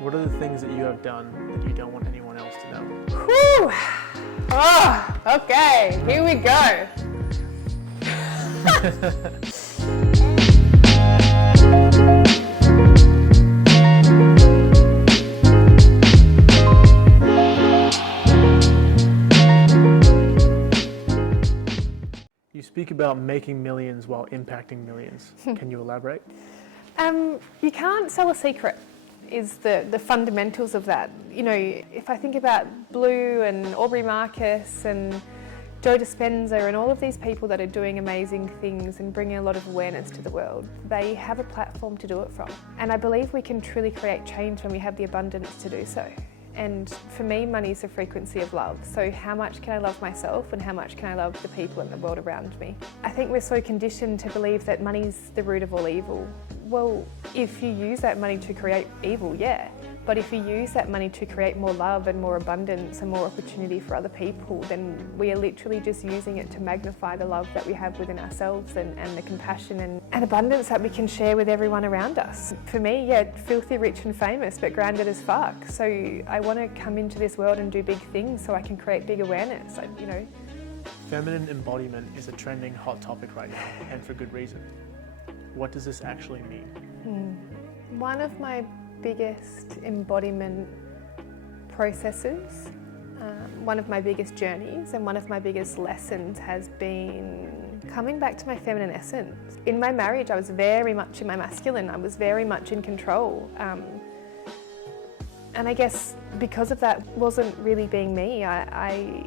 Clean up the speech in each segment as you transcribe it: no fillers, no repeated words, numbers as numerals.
What are the things that you have done that you don't want anyone else to know? Whew. Oh, okay, here we go. You speak about making millions while impacting millions. Can you elaborate? You can't sell a secret is the fundamentals of that. You know, if I think about Blue and Aubrey Marcus and Joe Dispenza and all of these people that are doing amazing things and bringing a lot of awareness to the world, they have a platform to do it from. And I believe we can truly create change when we have the abundance to do so. And for me, money is a frequency of love. So how much can I love myself and how much can I love the people in the world around me? I think we're so conditioned to believe that money's the root of all evil. Well, if you use that money to create evil, yeah. But if you use that money to create more love and more abundance and more opportunity for other people, then we are literally just using it to magnify the love that we have within ourselves and the compassion and abundance that we can share with everyone around us. For me, yeah, filthy, rich and famous, but grounded as fuck. So I want to come into this world and do big things so I can create big awareness, you know. Feminine embodiment is a trending hot topic right now, and for good reason. What does this actually mean? One of my biggest embodiment processes, one of my biggest journeys and one of my biggest lessons has been coming back to my feminine essence. In my marriage, I was very much in my masculine. I was very much in control. And I guess because of that wasn't really being me. I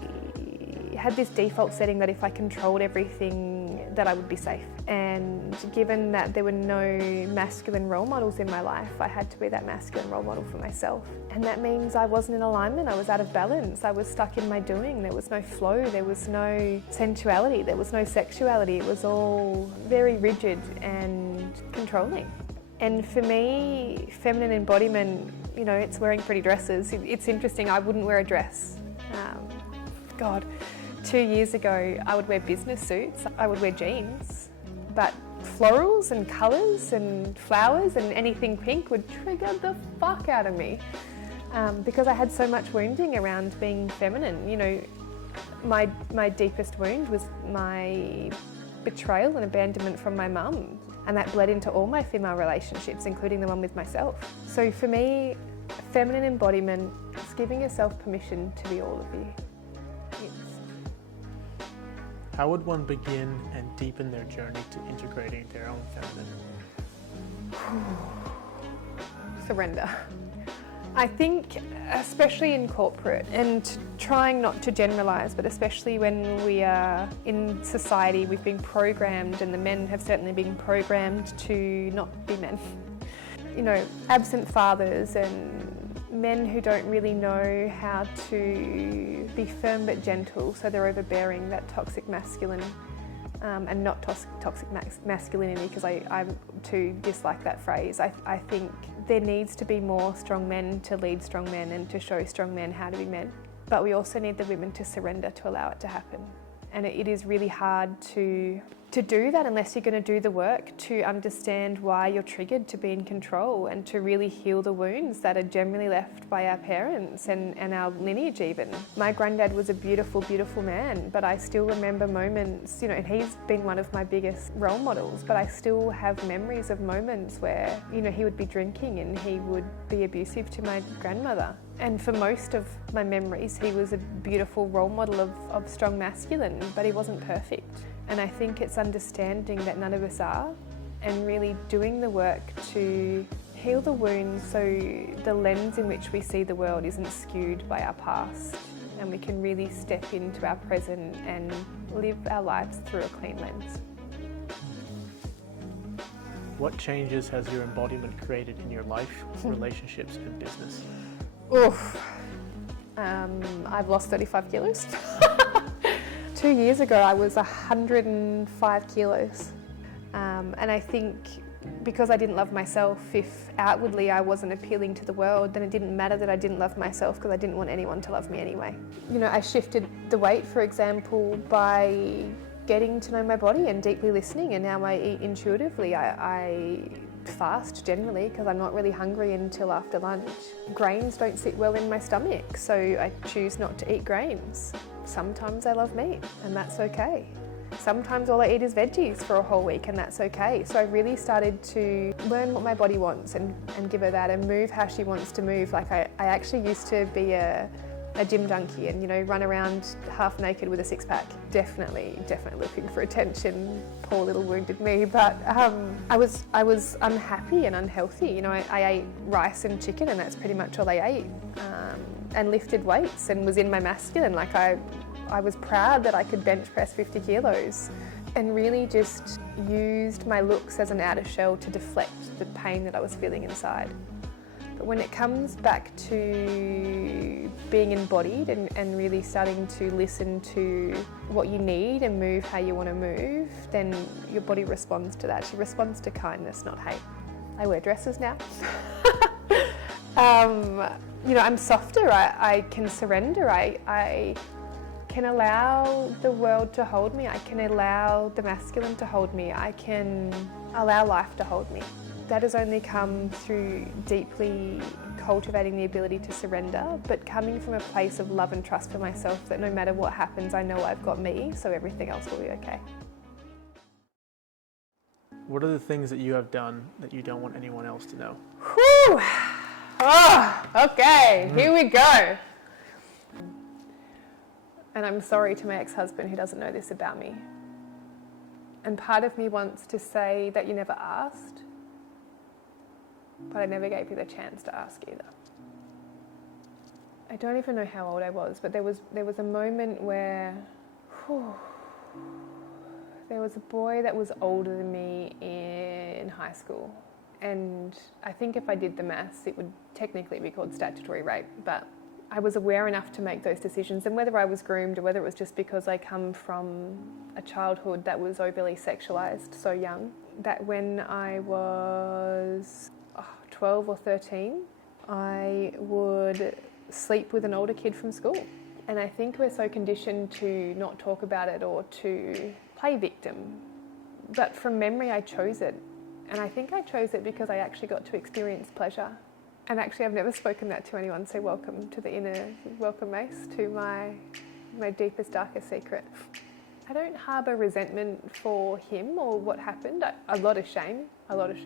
had this default setting that if I controlled everything that I would be safe. And given that there were no masculine role models in my life, I had to be that masculine role model for myself. And that means I wasn't in alignment, I was out of balance, I was stuck in my doing, there was no flow, there was no sensuality, there was no sexuality, it was all very rigid and controlling. And for me, feminine embodiment, you know, it's wearing pretty dresses. It's interesting, I wouldn't wear a dress. God, 2 years ago, I would wear business suits, I would wear jeans, but florals and colours and flowers and anything pink would trigger the fuck out of me because I had so much wounding around being feminine. You know, my deepest wound was my betrayal and abandonment from my mum, and that bled into all my female relationships, including the one with myself. So for me, feminine embodiment is giving yourself permission to be all of you. How would one begin and deepen their journey to integrating their own feminine? Surrender. I think, especially in corporate, and trying not to generalise, but especially when we are in society, we've been programmed, and the men have certainly been programmed to not be men. You know, absent fathers and men who don't really know how to be firm but gentle, so they're overbearing, that toxic masculine, and not toxic masculinity, because I too dislike that phrase. I think there needs to be more strong men to lead strong men and to show strong men how to be men. But we also need the women to surrender to allow it to happen. And it is really hard to do that unless you're going to do the work to understand why you're triggered to be in control and to really heal the wounds that are generally left by our parents and our lineage even. My granddad was a beautiful, beautiful man, but I still remember moments, you know, and he's been one of my biggest role models, but I still have memories of moments where, you know, he would be drinking and he would be abusive to my grandmother. And for most of my memories, he was a beautiful role model of strong masculine, but he wasn't perfect. And I think it's understanding that none of us are, and really doing the work to heal the wounds so the lens in which we see the world isn't skewed by our past, and we can really step into our present and live our lives through a clean lens. What changes has your embodiment created in your life, relationships, and business? Oof. I've lost 35 kilos. 2 years ago, I was 105 kilos. And I think because I didn't love myself, if outwardly I wasn't appealing to the world, then it didn't matter that I didn't love myself because I didn't want anyone to love me anyway. You know, I shifted the weight, for example, by getting to know my body and deeply listening, and now I eat intuitively. I fast generally because I'm not really hungry until after lunch. Grains don't sit well in my stomach, so I choose not to eat grains. Sometimes I love meat, and that's okay. Sometimes all I eat is veggies for a whole week, and that's okay. So I really started to learn what my body wants and give her that, and move how she wants to move. Like I actually used to be a gym junkie and, you know, run around half naked with a six-pack. Definitely looking for attention. Poor little wounded me. But I was unhappy and unhealthy. You know, I ate rice and chicken, and that's pretty much all I ate. And lifted weights and was in my masculine. Like I was proud that I could bench press 50 kilos, and really just used my looks as an outer shell to deflect the pain that I was feeling inside. But when it comes back to being embodied and really starting to listen to what you need and move how you want to move, then your body responds to that. She responds to kindness, not hate. I wear dresses now. You know, I'm softer. I can surrender. I can allow the world to hold me. I can allow the masculine to hold me. I can allow life to hold me. That has only come through deeply cultivating the ability to surrender, but coming from a place of love and trust for myself that no matter what happens, I know I've got me, so everything else will be okay. What are the things that you have done that you don't want anyone else to know? Whew! Oh, okay, here we go. And I'm sorry to my ex-husband who doesn't know this about me. And part of me wants to say that you never asked, but I never gave you the chance to ask either. I don't even know how old I was, but there was a moment where there was a boy that was older than me in high school. And I think if I did the maths, it would technically be called statutory rape, but I was aware enough to make those decisions, and whether I was groomed or whether it was just because I come from a childhood that was overly sexualised so young, that when I was 12 or 13, I would sleep with an older kid from school. And I think we're so conditioned to not talk about it or to play victim. But from memory, I chose it. And I think I chose it because I actually got to experience pleasure. And actually, I've never spoken that to anyone, so welcome to the inner, welcome Mace, to my deepest, darkest secret. I don't harbour resentment for him or what happened. A lot of shame, a lot of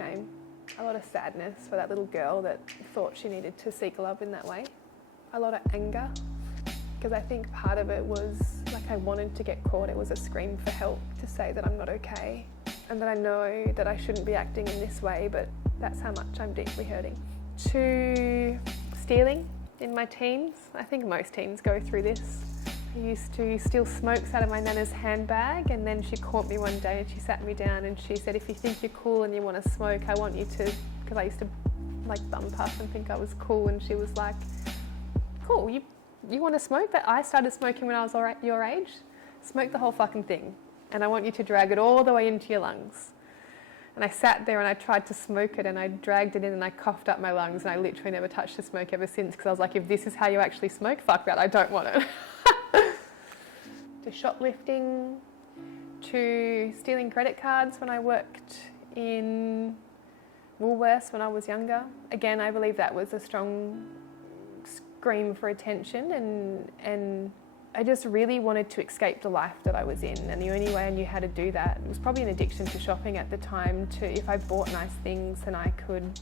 sadness for that little girl that thought she needed to seek love in that way. A lot of anger, because I think part of it was like I wanted to get caught. It was a scream for help to say that I'm not okay and that I know that I shouldn't be acting in this way, but that's how much I'm deeply hurting. To stealing in my teens. I think most teens go through this. I used to steal smokes out of my nana's handbag, and then she caught me one day and she sat me down and she said, if you think you're cool and you want to smoke, I want you to, because I used to like bum puff and think I was cool, and she was like, cool, you want to smoke? But I started smoking when I was your age. Smoke the whole fucking thing, and I want you to drag it all the way into your lungs. And I sat there and I tried to smoke it, and I dragged it in and I coughed up my lungs, and I literally never touched the smoke ever since, because I was like, if this is how you actually smoke, fuck that, I don't want it. To shoplifting, to stealing credit cards when I worked in Woolworths when I was younger. Again, I believe that was a strong scream for attention, and I just really wanted to escape the life that I was in, and the only way I knew how to do that, it was probably an addiction to shopping at the time, to if I bought nice things then I could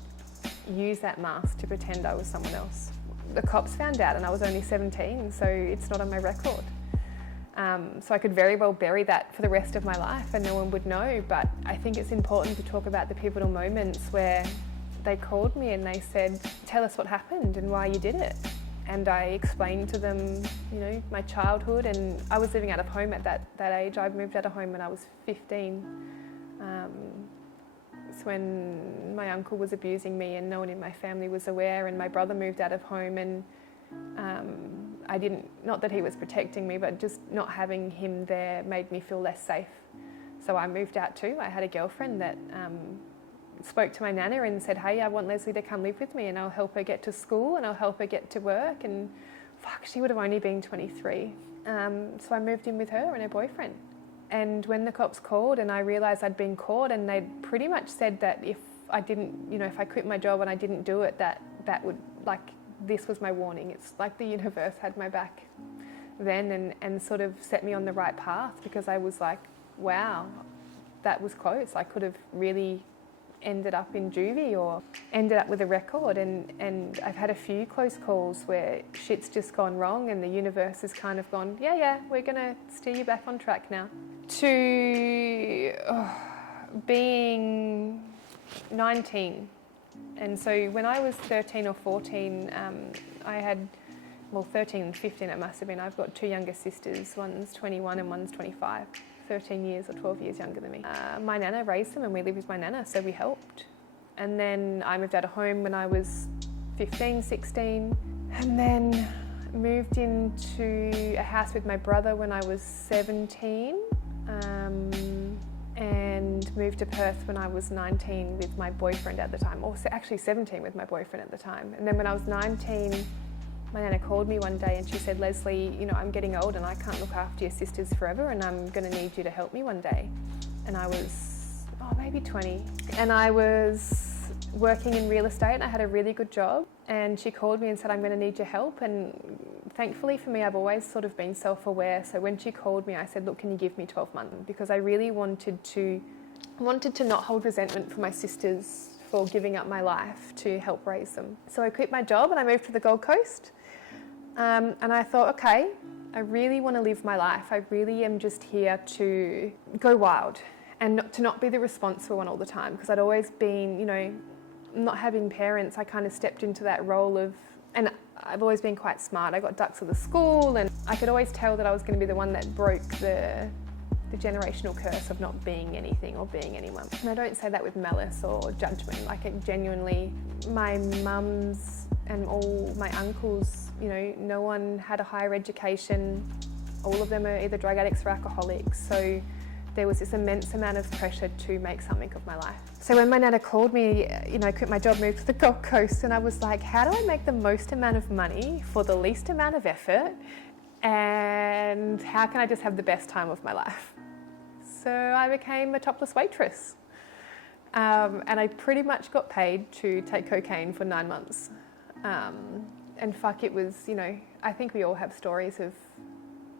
use that mask to pretend I was someone else. The cops found out and I was only 17, so it's not on my record. So I could very well bury that for the rest of my life and no one would know, but I think it's important to talk about the pivotal moments where they called me and they said, tell us what happened and why you did it. And I explained to them, you know, my childhood, and I was living out of home at that age. I moved out of home when I was 15. It's when my uncle was abusing me and no one in my family was aware, and my brother moved out of home, and I didn't, not that he was protecting me, but just not having him there made me feel less safe. So I moved out too. I had a girlfriend that spoke to my nana and said, hey, I want Lezly to come live with me and I'll help her get to school and I'll help her get to work. And fuck, she would have only been 23. So I moved in with her and her boyfriend. And when the cops called and I realised I'd been caught, and they'd pretty much said that if I didn't, if I quit my job and I didn't do it, that would, like, this was my warning. It's like the universe had my back then and sort of set me on the right path, because I was like, wow, that was close. I could have really ended up in juvie or ended up with a record, and I've had a few close calls where shit's just gone wrong and the universe has kind of gone, yeah, we're going to steer you back on track now. To being 19. And so when I was 13 or 14, I had, 13 and 15 it must have been. I've got two younger sisters, one's 21 and one's 25. 13 years or 12 years younger than me. My nana raised them and we lived with my nana, so we helped. And then I moved out of home when I was 15, 16, and then moved into a house with my brother when I was 17, and moved to Perth when I was 19 with my boyfriend at the time, or actually 17 with my boyfriend at the time. And then when I was 19, my nana called me one day and she said, Lezly, I'm getting old and I can't look after your sisters forever, and I'm going to need you to help me one day. And I was, maybe 20. And I was working in real estate and I had a really good job. And she called me and said, I'm going to need your help. And thankfully for me, I've always sort of been self-aware. So when she called me, I said, look, can you give me 12 months? Because I really wanted to not hold resentment for my sisters for giving up my life to help raise them. So I quit my job and I moved to the Gold Coast. And I thought, okay, I really want to live my life. I really am just here to go wild and to not be the responsible one all the time. Because I'd always been, not having parents, I kind of stepped into that role of, and I've always been quite smart. I got ducks at the school and I could always tell that I was going to be the one that broke the generational curse of not being anything or being anyone. And I don't say that with malice or judgment. Like, it genuinely, my mums and all my uncles, no one had a higher education. All of them are either drug addicts or alcoholics. So there was this immense amount of pressure to make something of my life. So when my nana called me, I quit my job, moved to the Gold Coast, and I was like, how do I make the most amount of money for the least amount of effort? And how can I just have the best time of my life? So I became a topless waitress. And I pretty much got paid to take cocaine for 9 months. And fuck, it was, I think we all have stories of,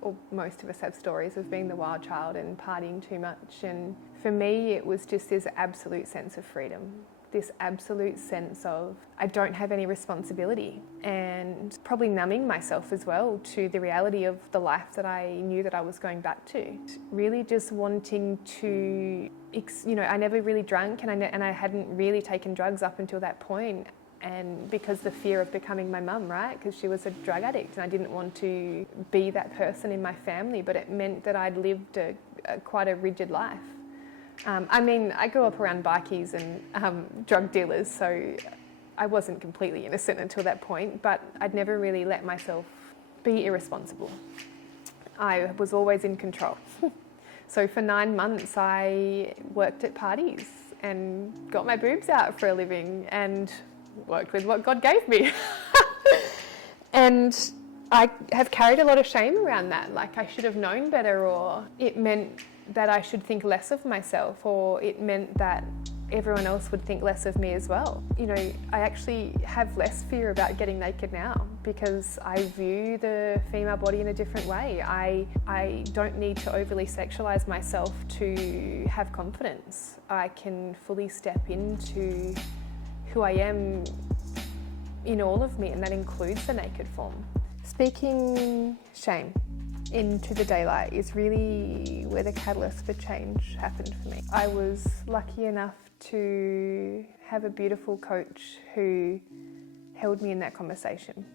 or most of us have stories of being the wild child and partying too much. And for me, it was just this absolute sense of freedom, this absolute sense of I don't have any responsibility, and probably numbing myself as well to the reality of the life that I knew that I was going back to. Really just wanting to, I never really drank and I hadn't really taken drugs up until that point. And because the fear of becoming my mum, right? Because she was a drug addict and I didn't want to be that person in my family, but it meant that I'd lived quite a rigid life. I grew up around bikies and drug dealers, so I wasn't completely innocent until that point, but I'd never really let myself be irresponsible. I was always in control. So for 9 months, I worked at parties and got my boobs out for a living and worked with what God gave me. And I have carried a lot of shame around that, like I should have known better, or it meant that I should think less of myself, or it meant that everyone else would think less of me as well. I actually have less fear about getting naked now because I view the female body in a different way. I don't need to overly sexualize myself to have confidence. I can fully step into who I am in all of me, and that includes the naked form. Speaking shame into the daylight is really where the catalyst for change happened for me. I was lucky enough to have a beautiful coach who held me in that conversation.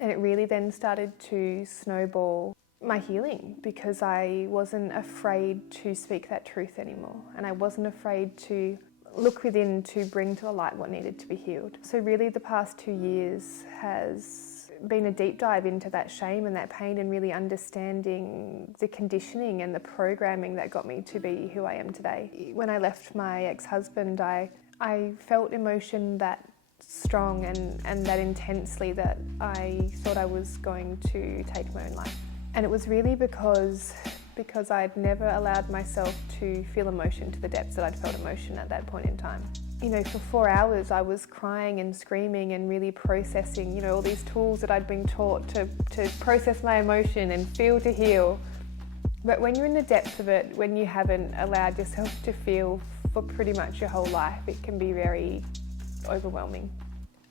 And it really then started to snowball my healing, because I wasn't afraid to speak that truth anymore. And I wasn't afraid to look within to bring to the light what needed to be healed. So really the past 2 years has been a deep dive into that shame and that pain, and really understanding the conditioning and the programming that got me to be who I am today. When I left my ex-husband, I felt emotion that strong and that intensely that I thought I was going to take my own life. And it was really because I'd never allowed myself to feel emotion to the depths that I'd felt emotion at that point in time. You know, for 4 hours I was crying and screaming and really processing, you know, all these tools that I'd been taught to process my emotion and feel to heal. But when you're in the depths of it, when you haven't allowed yourself to feel for pretty much your whole life, it can be very overwhelming.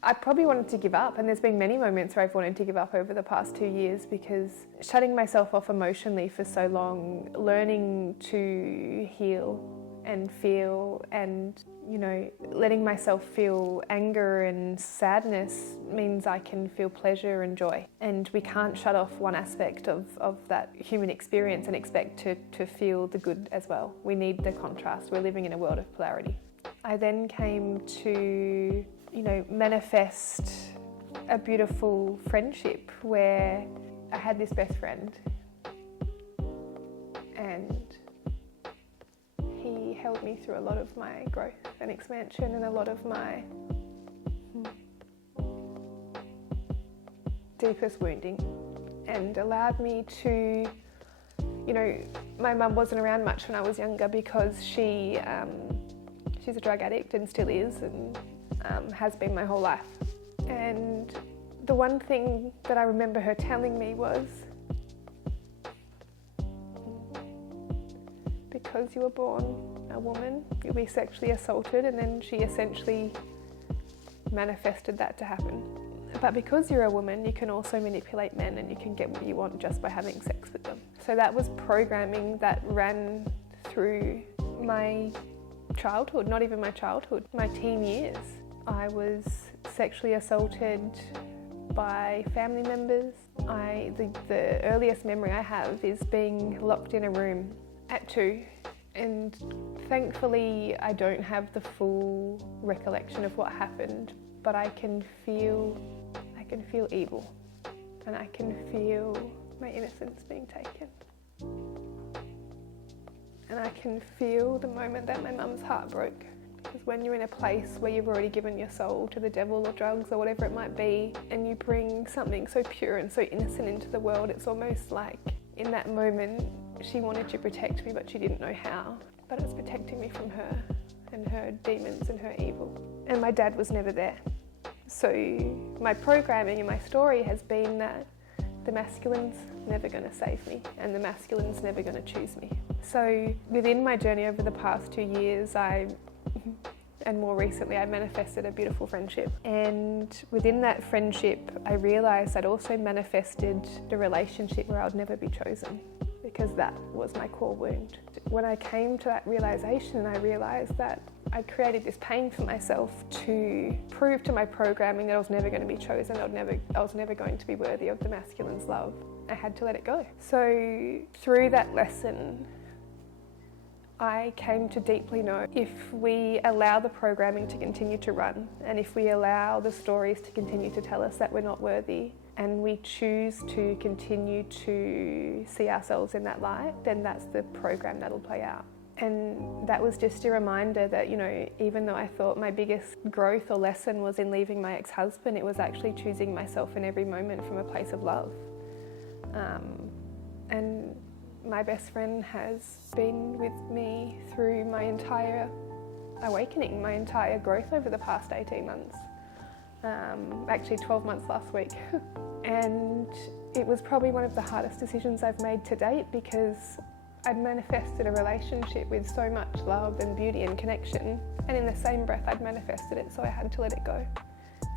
I probably wanted to give up, and there's been many moments where I've wanted to give up over the past 2 years, because shutting myself off emotionally for so long, learning to heal and feel and, you know, letting myself feel anger and sadness means I can feel pleasure and joy. And we can't shut off one aspect of that human experience and expect to feel the good as well. We need the contrast. We're living in a world of polarity. I then came to, you know, manifest a beautiful friendship where I had this best friend, and he held me through a lot of my growth and expansion and a lot of my deepest wounding, and allowed me to, you know, my mum wasn't around much when I was younger because she's a drug addict and still is, and has been my whole life. And the one thing that I remember her telling me was, because you were born a woman, you'll be sexually assaulted, and then she essentially manifested that to happen. But because you're a woman, you can also manipulate men and you can get what you want just by having sex with them. So that was programming that ran through my childhood, not even my childhood, my teen years. I was sexually assaulted by family members. The earliest memory I have is being locked in a room at 2, and thankfully I don't have the full recollection of what happened, but I can feel evil, and I can feel my innocence being taken. And I can feel the moment that my mum's heart broke. Because when you're in a place where you've already given your soul to the devil or drugs or whatever it might be, and you bring something so pure and so innocent into the world, it's almost like in that moment she wanted to protect me, but she didn't know how. But it was protecting me from her and her demons and her evil. And my dad was never there. So my programming and my story has been that the masculine's never going to save me and the masculine's never going to choose me. So within my journey over the past 2 years, and more recently, I manifested a beautiful friendship. And within that friendship, I realised I'd also manifested the relationship where I'd never be chosen, because that was my core wound. When I came to that realisation, I realised that I created this pain for myself to prove to my programming that I was never going to be chosen, I was never going to be worthy of the masculine's love. I had to let it go. So through that lesson, I came to deeply know if we allow the programming to continue to run, and if we allow the stories to continue to tell us that we're not worthy, and we choose to continue to see ourselves in that light, then that's the program that'll play out. And that was just a reminder that, you know, even though I thought my biggest growth or lesson was in leaving my ex-husband, it was actually choosing myself in every moment from a place of love. And my best friend has been with me through my entire awakening, my entire growth over the past 18 months. Actually 12 months last week. And it was probably one of the hardest decisions I've made to date, because I'd manifested a relationship with so much love and beauty and connection, and in the same breath I'd manifested it, so I had to let it go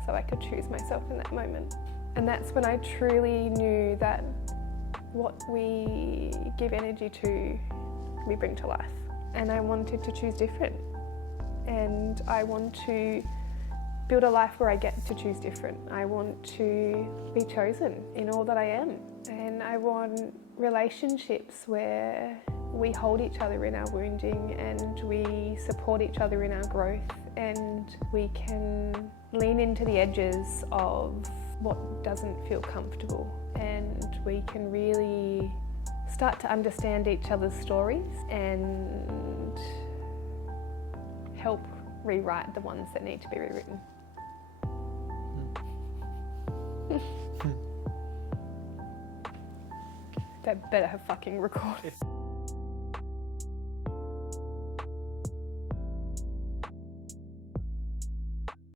so I could choose myself in that moment. And that's when I truly knew that what we give energy to, we bring to life. And I wanted to choose different, and I want to build a life where I get to choose different. I want to be chosen in all that I am, and I want relationships where we hold each other in our wounding and we support each other in our growth, and we can lean into the edges of what doesn't feel comfortable, and we can really start to understand each other's stories and help rewrite the ones that need to be rewritten. That better have fucking recorded.